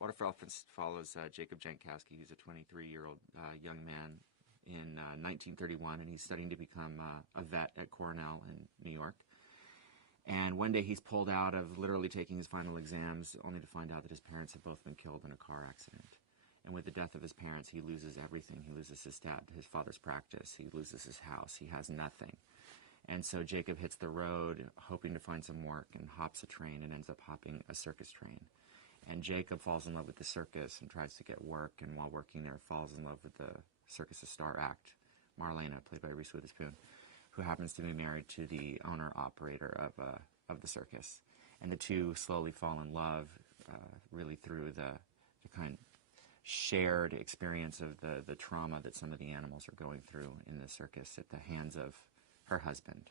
Water for Elephants follows Jacob Jankowski, who's a 23-year-old young man in 1931, and he's studying to become a vet at Cornell in New York. And one day he's pulled out of literally taking his final exams, only to find out that his parents have both been killed in a car accident. And with the death of his parents, he loses everything. He loses his father's practice. He loses his house. He has nothing. And so Jacob hits the road, hoping to find some work, and hops a train and ends up hopping a circus train. And Jacob falls in love with the circus and tries to get work, and while working there, falls in love with the circus's star act, Marlena, played by Reese Witherspoon, who happens to be married to the owner-operator of the circus. And the two slowly fall in love, really through the kind of shared experience of the trauma that some of the animals are going through in the circus at the hands of her husband.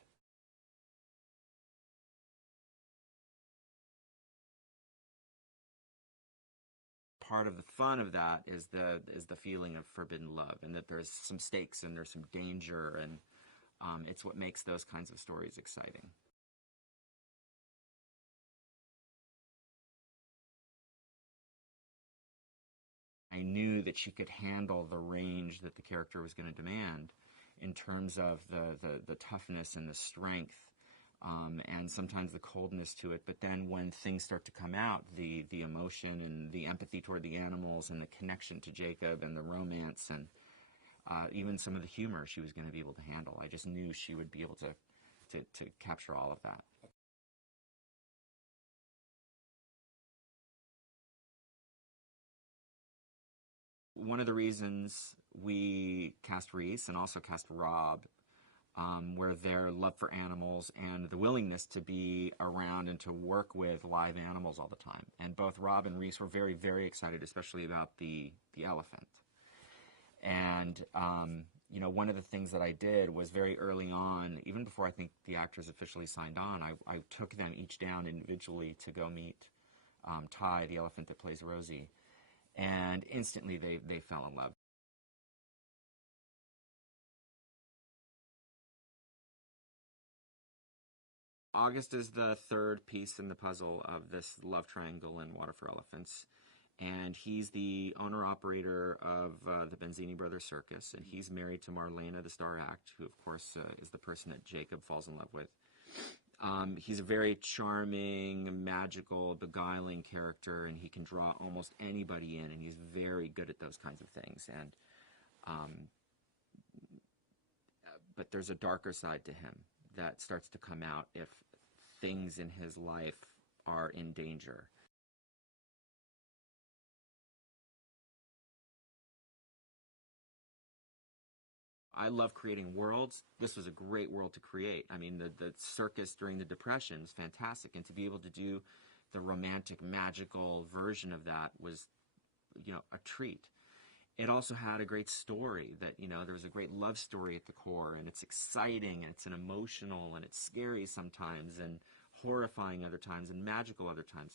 Part of the fun of that is the feeling of forbidden love, and that there's some stakes and there's some danger, and it's what makes those kinds of stories exciting. I knew that she could handle the range that the character was going to demand in terms of the toughness and the strength, and sometimes the coldness to it. But then when things start to come out, the emotion and the empathy toward the animals and the connection to Jacob and the romance and even some of the humor she was going to be able to handle. I just knew she would be able to capture all of that. One of the reasons we cast Reese and also cast Rob were their love for animals and the willingness to be around and to work with live animals all the time. And both Rob and Reese were very, very excited, especially about the elephant. And you know, one of the things that I did was very early on, even before I think the actors officially signed on, I took them each down individually to go meet Ty, the elephant that plays Rosie. And instantly they fell in love. August is the third piece in the puzzle of this love triangle in Water for Elephants. And he's the owner-operator of the Benzini Brothers Circus, and he's married to Marlena, the star act, who, of course, is the person that Jacob falls in love with. He's a very charming, magical, beguiling character, and he can draw almost anybody in, and he's very good at those kinds of things. And but there's a darker side to him that starts to come out if things in his life are in danger. I love creating worlds. This was a great world to create. I mean, the circus during the Depression was fantastic, and to be able to do the romantic, magical version of that was, you know, a treat. It also had a great story that, you know, there was a great love story at the core, and it's exciting, and it's an emotional, and it's scary sometimes, and horrifying other times, and magical other times.